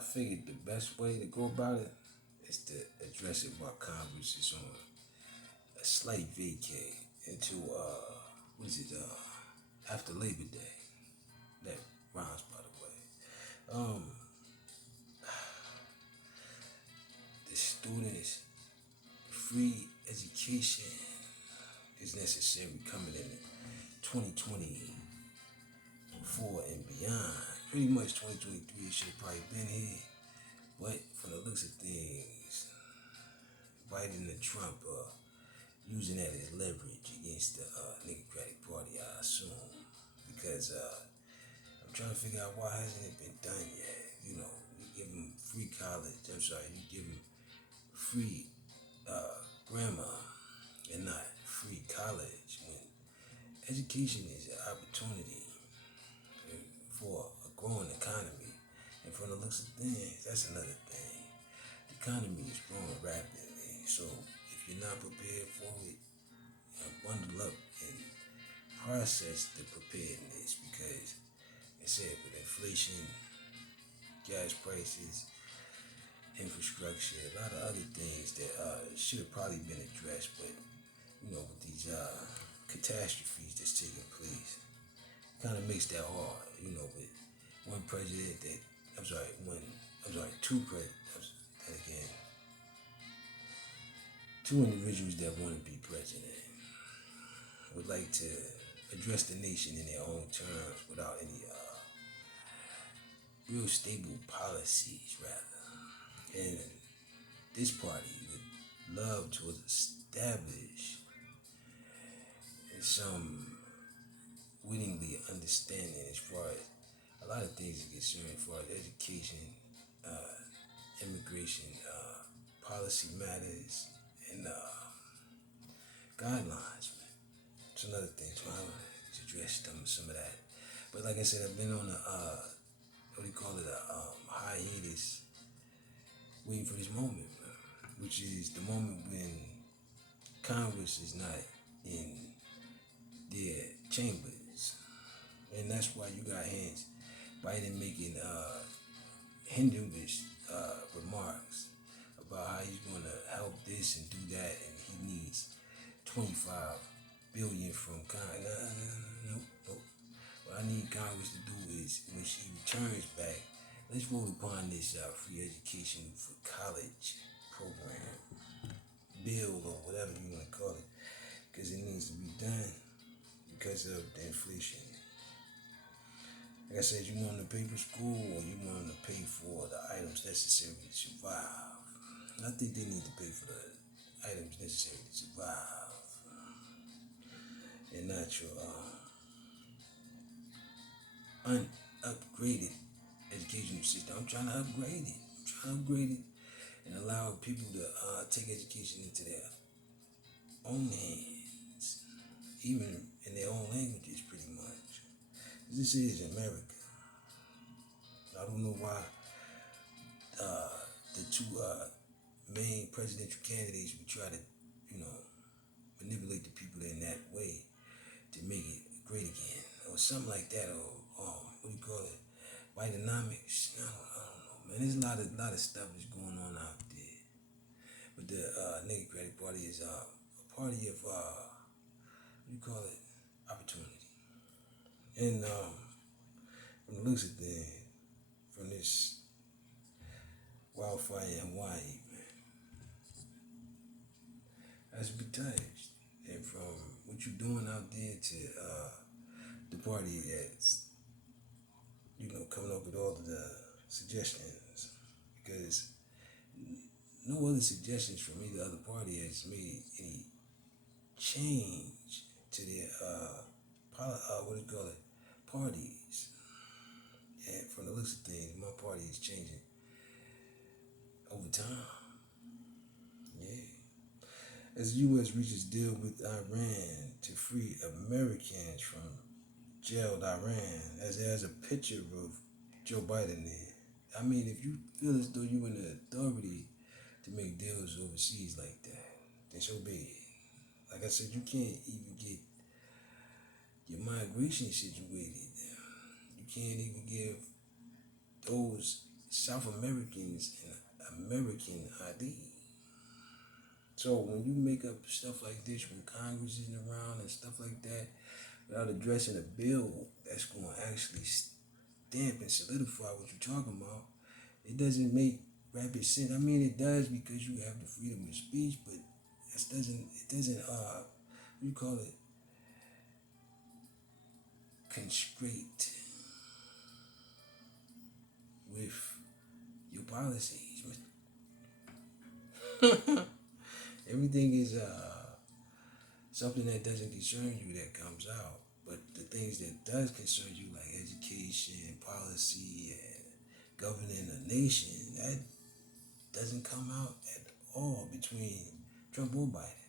I figured the best way to go about it is to address it while Congress is on a slight vacay until what is it? After Labor Day. That rhymes, by the way. The students, free education is necessary coming in 2024 and beyond. Pretty much 2023 should have probably been here, but from the looks of things, Biden and Trump are using that as leverage against the Democratic Party, I assume, because I'm trying to figure out why hasn't it been done yet. You know, you give them free college. I'm sorry, you give them free grammar and not free college. When education is an opportunity for a growing economy, and from the looks of things, that's another thing. The economy is growing rapidly, so if you're not prepared for it, bundle up and process the preparedness because I said with inflation, gas prices, infrastructure, a lot of other things that should have probably been addressed, but with these catastrophes that's taking place, kind of makes that hard. With one president that that again, two individuals that want to be president would like to address the nation in their own terms without any real stable policies, rather. And this party would love to establish some wittingly understanding as far as a lot of things are concerned, as far as education, immigration, policy matters, and guidelines, man. It's another thing, so I want to address some of that. But like I said, I've been on a hiatus, waiting for this moment, man, which is the moment when Congress is not in their chambers, and that's why you got hands Biden making Hinduish remarks about how he's going to help this and do that, and he needs 25 billion from Congress. No. What I need Congress to do is, when she returns back, let's vote upon this free education for college program bill or whatever you want to call it, because it needs to be done because of the inflation. Like I said, you want them to pay for school or you want them to pay for the items necessary to survive. And I think they need to pay for the items necessary to survive, and not your unupgraded educational system. I'm trying to upgrade it. And allow people to take education into their own hands, even in their own languages, pretty much. This is America. I don't know why the two main presidential candidates would try to, manipulate the people in that way to make it great again, or something like that, or what do you call it, Bidenomics. I don't know, man. There's a lot of stuff that's going on out there. But the Democratic Party is a party of what do you call it, opportunity. And from the looks of things, from this wildfire in Hawaii, man, I should be touched. And from what you're doing out there to the party that's, coming up with all of the suggestions, because no other suggestions from either other party has made any change to their parties. And from the looks of things, my party is changing over time. Yeah. As the U.S. reaches deal with Iran to free Americans from jailed Iran, as there's a picture of Joe Biden there. I mean, if you feel as though you're in the authority to make deals overseas like that, then so be it. Like I said, you can't even get your migration situated. You can't even give those South Americans and American ID. So when you make up stuff like this when Congress isn't around and stuff like that, without addressing a bill that's going to actually stamp and solidify what you're talking about, it doesn't make rapid sense. I mean, it does because you have the freedom of speech, but it doesn't what do you call it, constrict with your policies. Everything is something that doesn't concern you that comes out, but the things that does concern you, like education, policy, and governing a nation, that doesn't come out at all between Trump or Biden.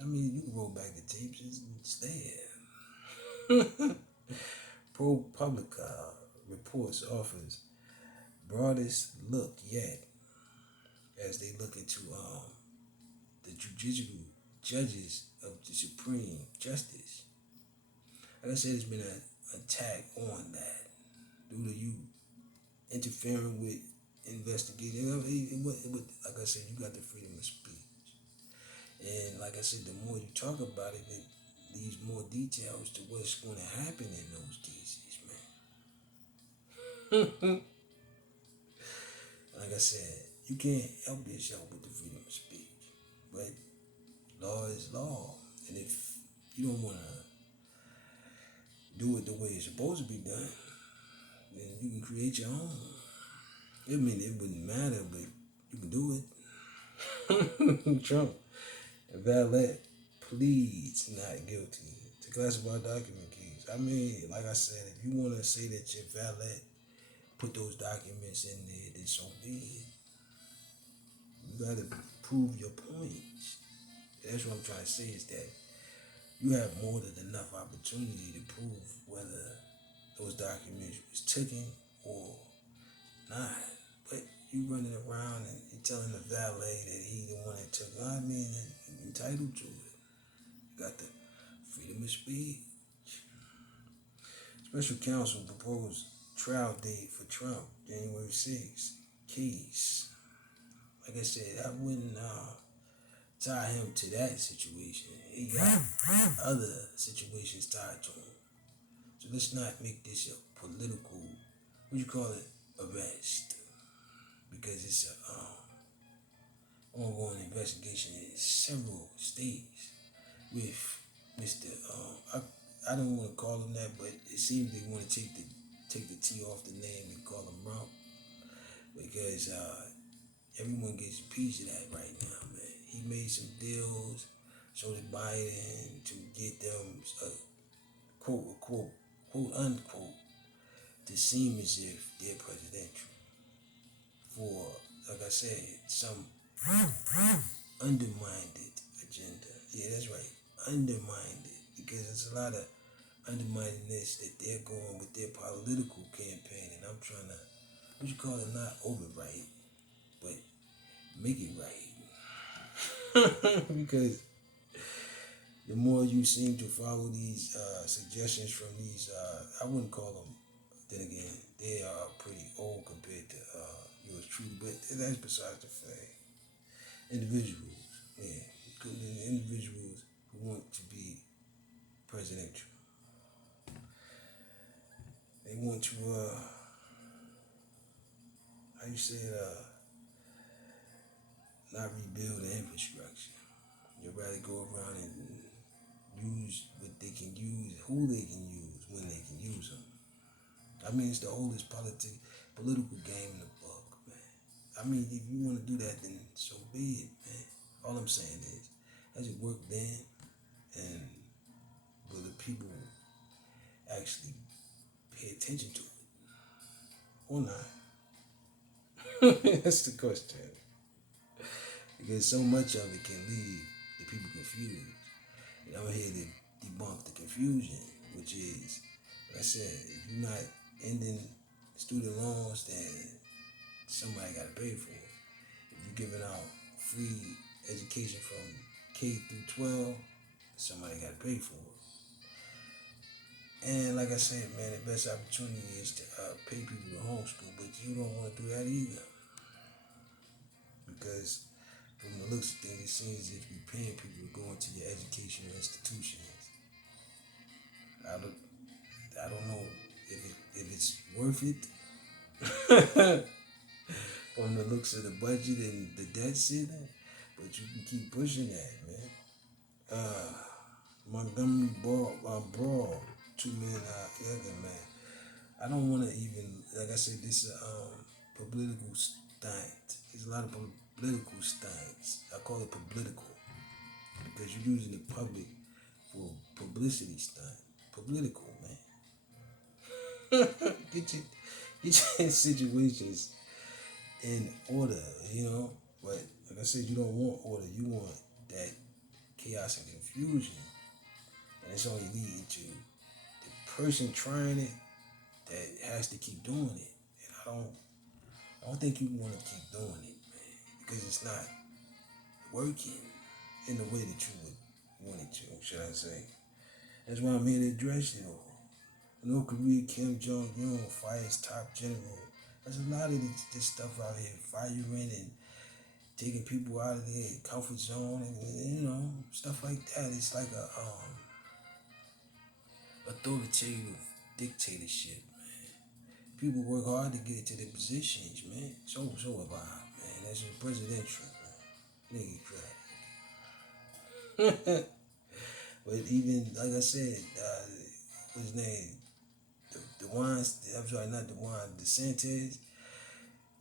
I mean, you can roll back the tapes; it's there. ProPublica reports offers broadest look yet as they look into the judicial judges of the Supreme Justice. Like I said, there's been an attack on that due to you interfering with investigation. Like I said, you got the freedom of speech. And like I said, the more you talk about it, it leaves more details to what's going to happen in those cases, man. Like I said, you can't help yourself with the freedom of speech. But law is law. And if you don't want to do it the way it's supposed to be done, then you can create your own. I mean, it wouldn't matter, but you can do it. Trump, valet pleads not guilty to classified document keys. I mean, like I said, if you want to say that your valet put those documents in there, then so be it. You got to prove your points. That's what I'm trying to say is that you have more than enough opportunity to prove whether those documents was taken or not. But you running around and you telling the valet that he the one that took it. I mean, you're entitled to it. You got the freedom of speech. Special counsel proposed trial date for Trump, January 6th. Case. Like I said, I wouldn't tie him to that situation. He got other situations tied to him. So let's not make this a political, what you call it, arrest. Because it's a ongoing investigation in several states with Mr. I don't want to call him that, but it seems they want to take the T off the name and call him Rump. Because everyone gets a piece of that right now, man. He made some deals, so did Biden, to get them, quote unquote, to seem as if they're presidential. For, like I said, some undermined agenda. Yeah, that's right. Undermined it. Because there's a lot of undermining this that they're going with their political campaign. And I'm trying to, what you call it, not overwrite, but make it right. Because the more you seem to follow these suggestions from these, I wouldn't call them, then again, they are pretty old compared to yours truly, but that's besides the fact. Individuals, yeah, individuals who want to be presidential. They want to, how you say it, not rebuild the infrastructure. You'd rather go around and use what they can use, who they can use, when they can use them. I mean, it's the oldest political game in the book, man. I mean, if you want to do that, then so be it, man. All I'm saying is, has it worked then? And will the people actually pay attention to it? Or not? That's the question. Because so much of it can leave the people confused. And I'm here to debunk the confusion, which is, like I said, if you're not ending student loans, then somebody got to pay for it. If you're giving out free education from K through 12, somebody got to pay for it. And like I said, man, the best opportunity is to pay people to homeschool, but you don't want to do that either because from the looks of things, it seems as if you're paying people to go into your educational institutions. I don't, I don't know if it's worth it from the looks of the budget and the debt ceiling, but you can keep pushing that, man. Montgomery Brawl, 2 men together, man. I don't want to even, like I said, this political stunt. There's a lot of political stunts. I call it political because you're using the public for publicity stunt. Political, man. Get your situations in order, you know. But like I said, you don't want order. You want that chaos and confusion, and it's only leading to the person trying it that has to keep doing it. And I don't think you want to keep doing it, man, because it's not working in the way that you would want it to. Should I say? That's why I'm here to address it all. North Korea, Kim Jong Un fires top general. There's a lot of this stuff out here, firing and taking people out of their comfort zone, and you know, stuff like that. It's like a authoritative dictatorship. People work hard to get to their positions, man. So have I, man. That's just presidential, man. Nigga crack. But even like I said, what's his name? I'm sorry, not DeWine, DeSantis.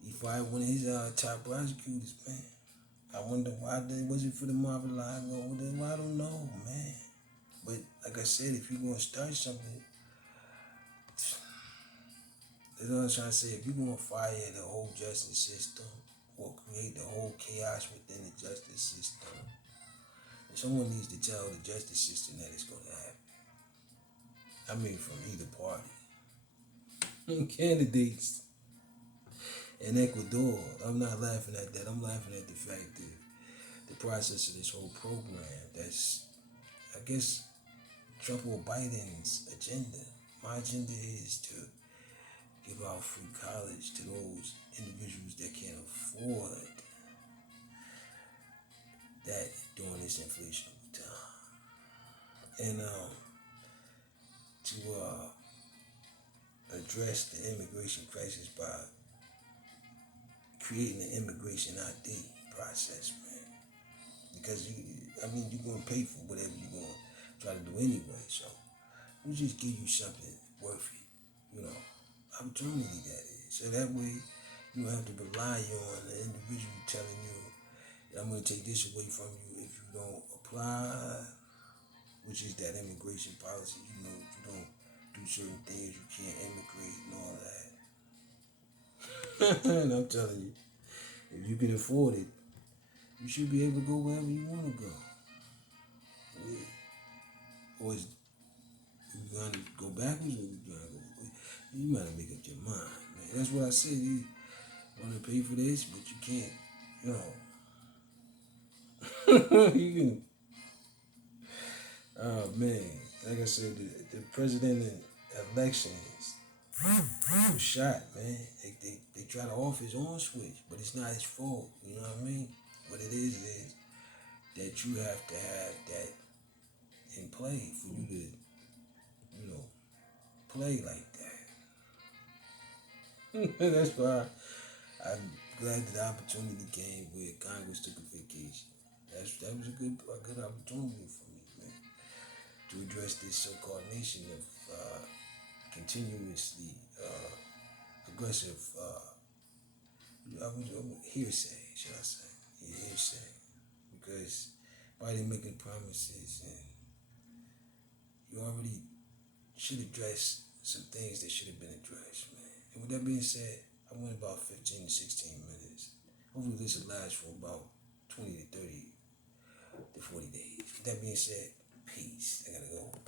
He fired one of his top prosecutors, man. I wonder why they wasn't for the Mar-a-Lago. I don't know, man. But like I said, if you're gonna start something, that's what I'm trying to say. If you're gonna fire the whole justice system or create the whole chaos within the justice system, someone needs to tell the justice system that it's gonna happen. I mean, from either party. Candidates in Ecuador, I'm not laughing at that. I'm laughing at the fact that the process of this whole program, that's, I guess, Trump or Biden's agenda. My agenda is to give out free college to those individuals that can't afford that during this inflationary time. And to address the immigration crisis by creating an immigration ID process, man. Because you're gonna pay for whatever you're gonna try to do anyway. So we just give you something worth it, you know, opportunity that is. So that way you don't have to rely on the individual telling you that I'm gonna take this away from you if you don't apply, which is that immigration policy. You know, if you don't do certain things, you can't immigrate and all that. And I'm telling you, if you can afford it, you should be able to go wherever you want to go. Yeah. Or is you gonna go backwards or you gonna go? You gotta make up your mind, man. That's what I said. You want to pay for this, but you can't. You know, you can. Oh man, like I said, the president elections was shot, man. They try to off his on switch, but it's not his fault. You know what I mean? What it is that you have to have that in play for you to, you know, play like that. That's why I'm glad that the opportunity came where Congress took a vacation. That was a good opportunity for me, man, to address this so-called nation of continuously aggressive hearsay, should I say? Yeah, hearsay, because Biden making promises and you already should address some things that should have been addressed, man. And with that being said, I went about 15 to 16 minutes. Hopefully this will last for about 20 to 30 to 40 days. With that being said, peace. I gotta go.